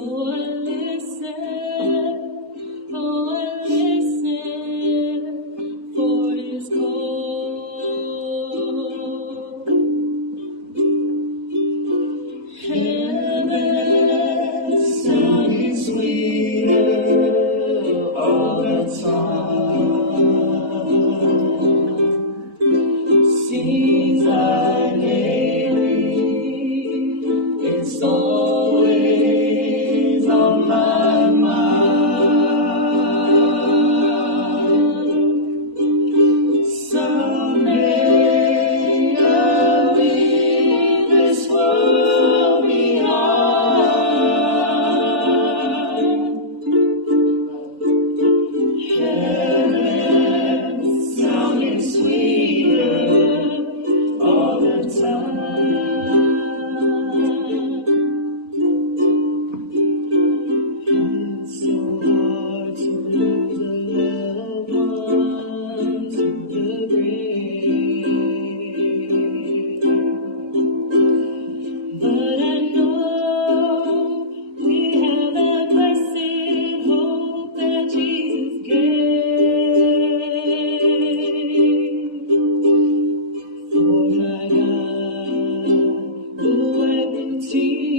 Oh, I listen, oh, I listen for his call. Heaven sounding sweeter all the time. Seems like lately it's always on my mind. Someday I'll leave this world behind. Heaven sounding sweeter all the time. It's so hard to lose a loved one to the grave, but I know we have that blessed hope that Jesus gave. For my God will wipe the tears